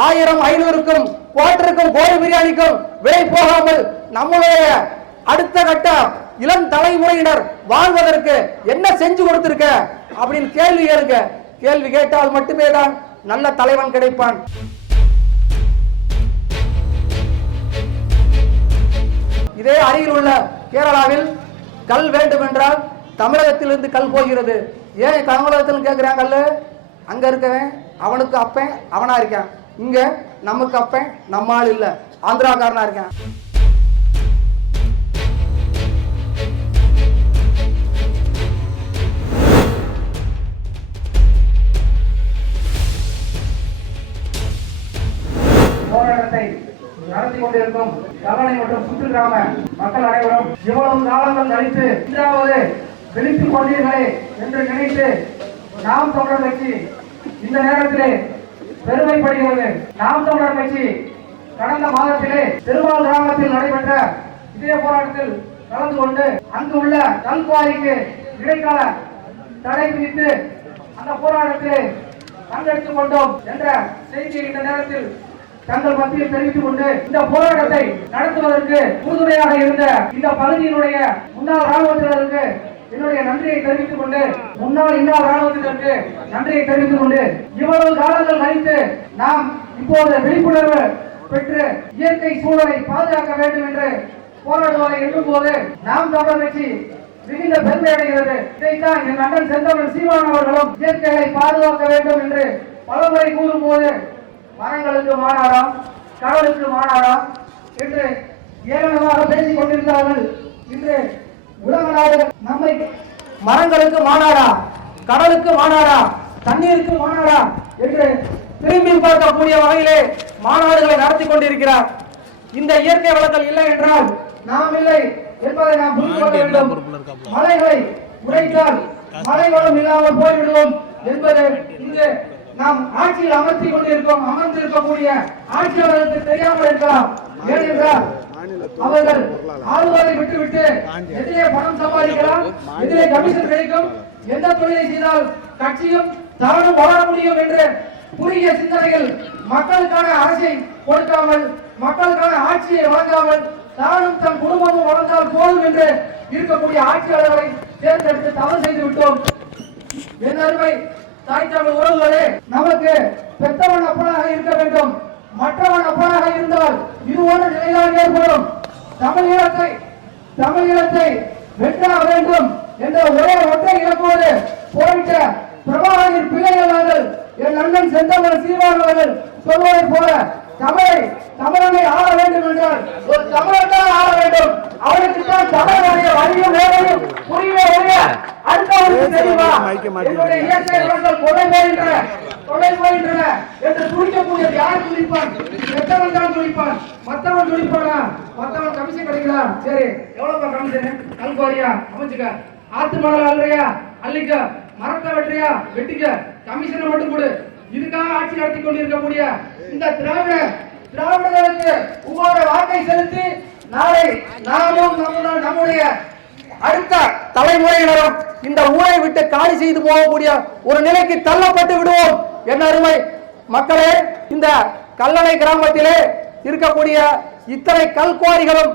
1000 500க்கும் குவார்டருக்கும் கோழி பிரியாணிக்கும் விலை போகாமல் நம்முடைய அடுத்த கட்ட இளம் தலைமுறையினர் வாழ்வதற்கு என்ன செஞ்சு கொடுத்திருக்க அப்படின்னு கேள்வி கேளுங்க. கேள்வி கேட்டால் மட்டுமே தான் நல்ல தலைவன் கிடைப்பான். இதே அருகில் உள்ள கேரளாவில் கல் வேண்டும் என்றால் தமிழகத்திலிருந்து கல் போகிறது. ஏன் தமிழகத்தில் கேட்கிறான் கல்? அங்க இருக்கவன் அவனுக்கு அப்பன் அவனா இருக்கான், இங்க நமக்கு அப்பன் நம்ம ஆள் இல்ல, ஆந்திராக்காரனா இருக்கான். போராட்டத்தை நடத்தி கொண்டிருக்கும் கல்லணை மற்றும் சுற்று கிராம மக்கள் அனைவரும் இவ்வளவு காலங்கள் கழித்து இன்றாவது விழித்துக் கொண்டீர்களே என்று நினைத்து நாம் தமிழர் கட்சி இந்த நேரத்திலே பெருமைப்படுகிறது. நாம் தமிழர் கட்சி கடந்த மாதத்திலே திருவால் கிராமத்தில் நடைபெற்ற இதே போராட்டத்தில் கலந்து கொண்டு அங்கு உள்ள கல்குவாரிக்கு இடைக்கால தடை விதித்து அந்த போராட்டத்திலே பங்கெடுத்துக் கொண்டோம் என்ற செய்தியை இந்த நேரத்தில் தங்கள் மத்தியில் தெரிவித்துக் கொண்டு இந்த போராட்டத்தை நடத்துவதற்கு உறுதுணையாக இருந்த இந்த பகுதியினுடைய முன்னாள் ராணுவத்தினருக்கு என்னுடைய நன்றியை தெரிவித்துக் கொண்டு இன்னார் ராணுவத்தினருக்கு நன்றியை தெரிவித்துக் கொண்டு இவ்வளவு காலங்கள் கழித்து நாம் இப்போது விழிப்புணர்வு பெற்று இயற்கை சூழலை பாதுகாக்க வேண்டும் என்று போராடுவதை எண்ணும் போது நாம் தமிழர் கட்சி மிகுந்த பெருமை அடைகிறது. இதைத்தான் என் அண்ணன் செந்தமிழ் சீமான் அவர்களும் இயற்கையை பாதுகாக்க வேண்டும் என்று பலமுறை கூறும் போது மரங்களுக்கு மாநாடாம் கடலுக்கு மாநாடாம் என்று ஏளனமாக பேசிக் கொண்டிருந்தார்கள். இன்று உலக நாடுகள் நம்மை மரங்களுக்கு மாநாடா, கடலுக்கு மாநாடா, தண்ணீருக்கு மாநாடா என்று திரும்பி பார்க்கக்கூடிய வகையிலே மாநாடுகளை நடத்தி கொண்டிருக்கிறார். இந்த இயற்கை வளங்கள் இல்லை என்றால் நாம் இல்லை என்பதை நாம் புரிந்து கொள்ள வேண்டும். மலைகளை உடைத்தால் மழை வளம் இல்லாமல் போய்விடுவோம் என்பது இங்கு நாம் ஆட்சியில் அமர்ந்திருக்கக்கூடிய ஆட்சியாளர்களுக்கு தெரியாமல் இருக்கலாம். ஏனென்றால் அவர்கள் ஆளுவதை விட்டுவிட்டு எதிலே பணம் சம்பாதிக்கலாம், எதிலே கமிஷன் கிடைக்கும், எந்த தொழிலை செய்தால் கட்சியும் தானும் வளர முடியும் என்று குறுகிய சிந்தனைகள் மக்களுக்கான அரசை கொடுக்காமல், மக்களுக்கான ஆட்சியை வழங்காமல் தானும் தன் குடும்பமும் வளர்ந்தால் போதும் என்று இருக்கக்கூடிய ஆட்சியாளர்களை தேர்ந்தெடுத்து தவறு செய்து விட்டோம். என் அருமை தாய் தமிழ் உறவுகளே, நமக்கு பெற்றவன் அப்பனாக இருக்க வேண்டும். மற்றவன் அப்பனாக இருந்தால் இதுபோன்ற நிலைதான் ஏற்படும். தமிழீழத்தை வென்றா வேண்டும் என்ற ஒரே ஒற்றை இலக்கோடு போயிட்ட பிரபாகரின் பிள்ளைகள் அவர்கள், என் அண்ணன் செந்தமிழ் சீமான் அவர்கள் சொல்வதை போல தமிழனை ஆள வேண்டும் என்றால் ஒரு தமிழன் தான் ஆள வேண்டும். அவனுக்கு தான் தமிழனுடைய வழியும் வேலையும் புரியவே ஒழிய அடுத்தவனுக்கு தெரியுமா என்னுடைய இயற்கை வளங்கள் கொலை போகின்றன என்று துடிக்கக்கூடிய யார் துடிப்பான்? பெற்றவன் தான் துடிப்பான். மற்றவன் துடிப்பானா? மற்றவன் கமிஷன் கிடைக்கலாம். சரி, எவ்வளவு கமிஷன்? கல்குவாரியா அமைச்சுக்க, ஆத்து மணல் அல்றியா அள்ளிக்க, மரத்தை வெற்றியா வெட்டிக்க, கமிஷனை மட்டும் கொடு. இதுக்காக ஆட்சி நடத்தி கொண்டிருக்கக்கூடிய இந்த திராவிடர்களுக்கு உங்களுடைய வாக்கை செலுத்தி நாளை நாமும் நம்முடைய அடுத்த தலைமுறையினரும் இந்த ஊரை விட்டு காலி செய்து போகக்கூடிய ஒரு நிலைக்கு தள்ளப்பட்டு விடுவோம். என் அருமை மக்களே, இந்த கல்லணை கிராமத்திலே இருக்கக்கூடிய இத்தனை கல்குவாரிகளும்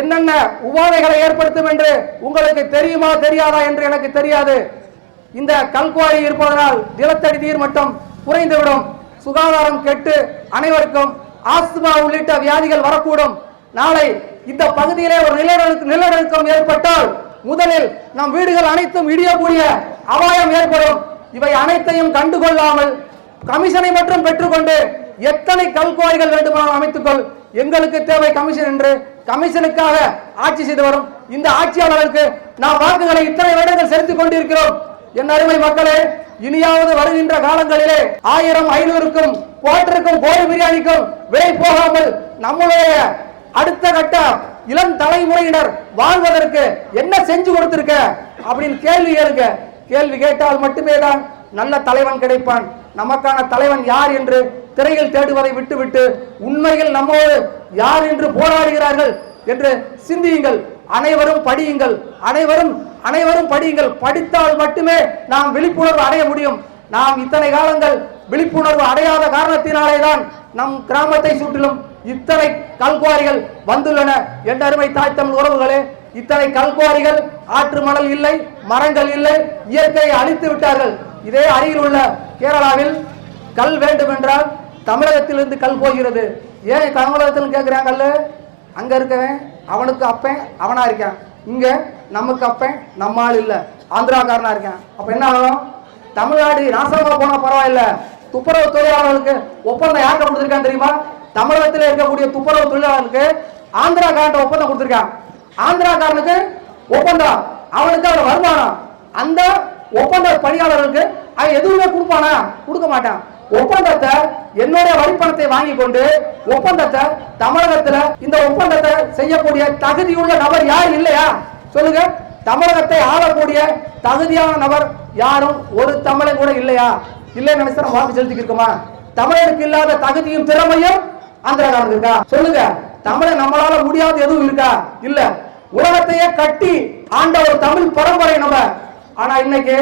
என்னென்ன உபாதைகளை ஏற்படுத்தும் என்று உங்களுக்கு தெரியுமா தெரியாதா என்று எனக்கு தெரியாது. இந்த கல்குவாரி இருப்பதனால் நிலத்தடி நீர் மட்டம் குறைந்துவிடும், சுகாதாரம் கெட்டு அனைவருக்கும் ஆஸ்துமா உள்ளிட்ட வியாதிகள் வரக்கூடும். நாளை இந்த பகுதியிலே ஒரு நிலநடுக்கம் ஏற்பட்டால் முதலில் நம் வீடுகள் அனைத்தும் இடியக்கூடிய அபாயம் ஏற்படும். இவை அனைத்தையும் கண்டுகொள்ளாமல் கமிஷனை மட்டும் பெற்றுக்கொண்டு எத்தனை கல்குவாரிகள் வேண்டுமானால் அமைத்துக்கொள், எங்களுக்கு தேவை கமிஷன் என்று கமிஷனுக்காக ஆட்சி செய்து வரும் இந்த ஆட்சியாளர்களுக்கு நாம் வாக்குகளை இத்தனை வருடங்கள் செலுத்திக் கொண்டிருக்கிறோம். என் அருமை மக்களே, இனியாவது வருகின்ற காலங்களிலே 1000 500க்கும் குவார்டருக்கும் கோழி பிரியாணிக்கும் விலை போகாமல் நம்முடைய அடுத்த கட்ட இளம் தலைமுறையினர் வாழ்வதற்கு என்ன செஞ்சு கொடுத்திருக்க அப்படின்னு கேள்வி கேளுங்க. கேள்வி கேட்டால் மட்டுமே தான் நல்ல தலைவன் கிடைப்பான். நமக்கான தலைவன் யார் என்று திரையில் தேடுவதை விட்டுவிட்டு உண்மையில் நம்மோடு யார் என்று போராடுகிறார்கள் என்று சிந்தியுங்கள். அனைவரும் படியுங்கள், அனைவரும் படியுங்கள். படித்தால் மட்டுமே நாம் விழிப்புணர்வு அடைய முடியும். நாம் இத்தனை காலங்கள் விழிப்புணர்வு அடையாத காரணத்தினாலேதான் நம் கிராமத்தை சுற்றிலும் இத்தனை கல்குவாரிகள் வந்துள்ளன. என்ற அருமை தாய் தமிழ் உறவுகளே, இத்தனை கல்குவாரிகள், ஆற்று மணல் இல்லை, மரங்கள் இல்லை, இயற்கையை அழித்து விட்டார்கள். இதே அருகில் உள்ள கேரளாவில் கல் வேண்டும் என்றால் தமிழகத்திலிருந்து கல் போகிறது. ஏன் தமிழகத்தில் கேட்கிறாங்கல்ல? அங்க இருக்கவன் அவனுக்கு அப்பன் அவனா இருக்கான், இங்க நமக்கு அப்பன் நம்மால் இல்ல, ஆந்திராக்காரனா இருக்கான். அப்ப என்ன ஆகும்? தமிழ்நாடு நாசமா போனா பரவாயில்ல, துப்புரவு தொழிலாளர்களுக்கு ஒப்பந்தம் யார்கிட்ட கொடுத்திருக்கான் தெரியுமா? தமிழகத்தில் இருக்கக்கூடிய துப்புரவு தொழிலாளர்களுக்கு ஆந்திராக்காரன் ஒப்பந்தம் கொடுத்திருக்கான். ஆந்திராக்காரனுக்கு ஒப்பந்தம், அவனுக்கு அவர் வருமானம். அந்த ஒப்பந்த பணியாளர்களுக்கு அவன் எதுவுமே கொடுப்பானா? கொடுக்க மாட்டான். ஒப்பந்தத்தை என்னுடைய வரிப்பணத்தை வாங்கி கொண்டு ஒப்பந்தத்தை தமிழகத்துல இந்த ஒப்பந்தத்தை செய்யக்கூடிய தகுதியுள்ள நபர் யார் இல்லையா? சொல்லுங்க. தமிழகத்தை ஆளக்கூடிய தகுதியான நபர் யாரும் ஒரு தமிழன் கூட இல்லையா? இல்லைன்னு நினைச்சா வாக்கு செலுத்திக்கிருக்கோமா? தமிழருக்கு இல்லாத தகுதியும் திறமையும் ஆந்திராக்காரனுக்கு இருக்கா? சொல்லுங்க. தமிழன் நம்மளால முடியாது எதுவும் இருக்கா? இல்ல. உலகத்தையே கட்டி ஆண்ட ஒரு தமிழ் பரம்பரை நம்ம. ஆனா இன்னைக்கு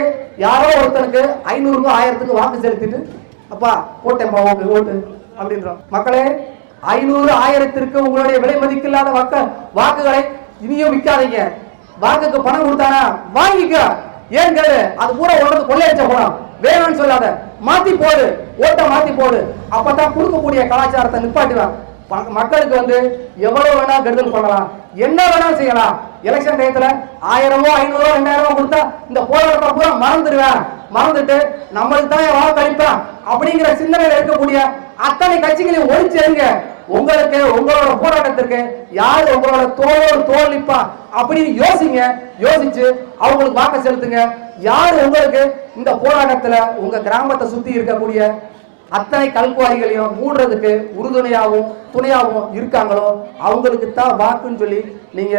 யாரோ ஒருத்தனுக்கு 500 1000 வாக்கு செலுத்திட்டு அப்பா போட்டேன்பா ஓட்டு அப்படின்றோம். மக்களே, 500 1000 உங்களுடைய விலை மதிப்பில்லாத வாக்குகளை இனியும் விற்காதீங்க. வாக்குக்கு பணம் கொடுத்தானா வாங்கிக்க. ஏன் கேளு, அது பூரா உடனே கொள்ளையடிச்ச பணம். வேணும்னு சொல்லாத, மாத்தி போடு, ஓட்ட மாத்தி போடு. அப்பதான் கொடுக்கக்கூடிய கலாச்சாரத்தை நிப்பாட்டுவேன். மக்களுக்கு எவ்வளவு வேணா கெடுதல் பண்ணலாம், என்ன வேணா செய்யலாம். எலெக்ஷன் டயத்துல 1000 500 2000 கொடுத்தா இந்த போராட்டத்தை பூரா மறந்துடுவேன், மறந்துட்டு நம்மளுக்கு தான் வாக்களிப்பேன் அப்படிங்கிற சிந்தனையில இருக்கக்கூடிய அத்தனை கட்சிகளையும் ஒழிச்சேருங்க. உங்களுக்கு உங்களோட போராட்டத்திற்கு யாரு உங்களோட தோளோடு தோல் நிப்பா அப்படின்னு யோசிங்க. யோசிச்சு அவங்களுக்கு வாக்கு செலுத்துங்க. யாரு உங்களுக்கு இந்த போராட்டத்துல உங்க கிராமத்தை சுத்தி இருக்கக்கூடிய அத்தனை கல்குவாரிகளையும் மூடுறதுக்கு உறுதுணையாகவும் துணையாகவும் இருக்காங்களோ அவங்களுக்கு தான் வாக்குன்னு சொல்லி நீங்க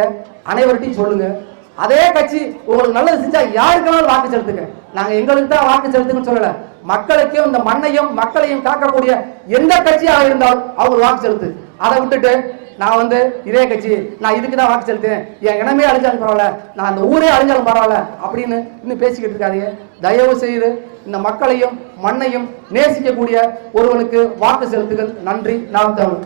அனைவர்கிட்டையும் சொல்லுங்க. அதே கட்சி உங்களுக்கு நல்லது செஞ்சா யாருக்கெல்லாம் வாக்கு செலுத்துங்க. நாங்க எங்களுக்கு தான் வாக்கு செலுத்துங்கன்னு சொல்லல. மக்களுக்கும் இந்த மண்ணையும் மக்களையும் காக்கக்கூடிய எந்த கட்சியாக இருந்தாலும் அவங்க வாக்கு செலுத்து. அதை விட்டுட்டு நான் இதே கட்சி, நான் இதுக்கு தான் வாக்கு செலுத்தேன், என் இனமே அழிஞ்சாலும் பரவாயில்ல, நான் அந்த ஊரே அழிஞ்சாலும் பரவாயில்ல அப்படின்னு இன்னும் பேசிக்கிட்டு இருக்காதீங்க. தயவு செய்து இந்த மக்களையும் மண்ணையும் நேசிக்கக்கூடிய ஒருவனுக்கு வாக்கு செலுத்துங்கள். நன்றி. நாம் தமிழ்.